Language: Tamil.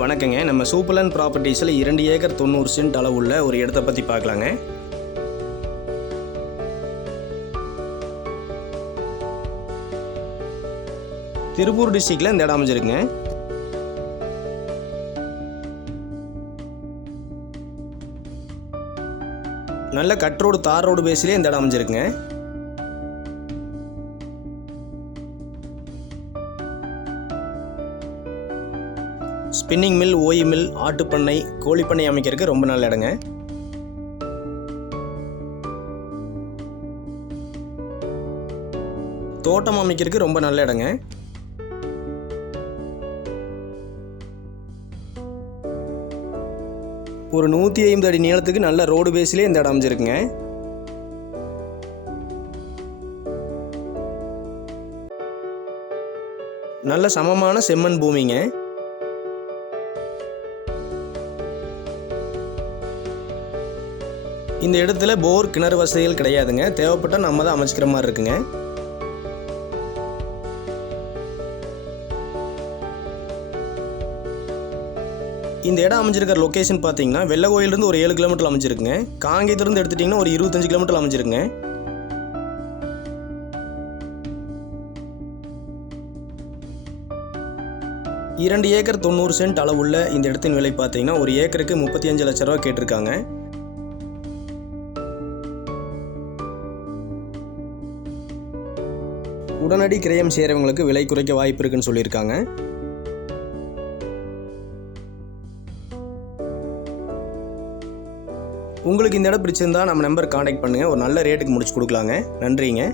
வணக்கங்க. நம்ம சூப்பர்லேண்ட் ப்ராப்பர்ட்டிஸில் 2 ஏக்கர் 90 சென்ட் அளவுள்ள ஒரு இடத்தை பற்றி பார்க்கலாங்க. திருப்பூர் டிஸ்ட்ரிக்டில் இந்த இடம் அமைஞ்சிருக்குங்க. நல்ல கட் ரோடு தார் ரோடு பேஸ்லேயே இந்த இடம் அமைஞ்சிருக்குங்க. ஸ்பின்னிங் மில், ஓய் மில், ஆட்டுப்பண்ணை, கோழிப்பண்ணை அமைக்கிறதுக்கு ரொம்ப நல்ல இடங்க. தோட்டம் அமைக்கிறதுக்கு ரொம்ப நல்ல இடங்க. ஒரு 150 அடி நீளத்துக்கு நல்ல ரோடு பேஸ்லேயே இந்த இடம் அமைஞ்சிருக்குங்க. நல்ல சமமான செம்மண் பூமிங்க. இந்த இடத்துல போர், கிணறு வசதிகள் கிடையாதுங்க. தேவைப்பட்டால் நம்ம தான் அமைச்சிக்கிற மாதிரி இருக்குங்க. இந்த இடம் அமைஞ்சிருக்கிற லொக்கேஷன் பார்த்தீங்கன்னா வெள்ளகோயிலிருந்து ஒரு 7 கிலோமீட்டர் அமைஞ்சிருக்குங்க. காங்கேயத்திலிருந்து எடுத்துட்டிங்கன்னா ஒரு 25 கிலோமீட்டர் அமைஞ்சிருக்குங்க. இரண்டு ஏக்கர் 90 சென்ட் அளவுள்ள இந்த இடத்தின் விலை பார்த்தீங்கன்னா ஒரு ஏக்கருக்கு 35 லட்ச ரூபா கேட்டிருக்காங்க. உடனடி கிரயம் செய்கிறவங்களுக்கு விலை குறைக்க வாய்ப்பு இருக்குன்னு சொல்லியிருக்காங்க. உங்களுக்கு இந்த இடம் பிடிச்சிருந்தா நம்ம நம்பர் கான்டாக்ட் பண்ணுங்கள். ஒரு நல்ல ரேட்டுக்கு முடிச்சு கொடுக்கலாங்க. நன்றிங்க.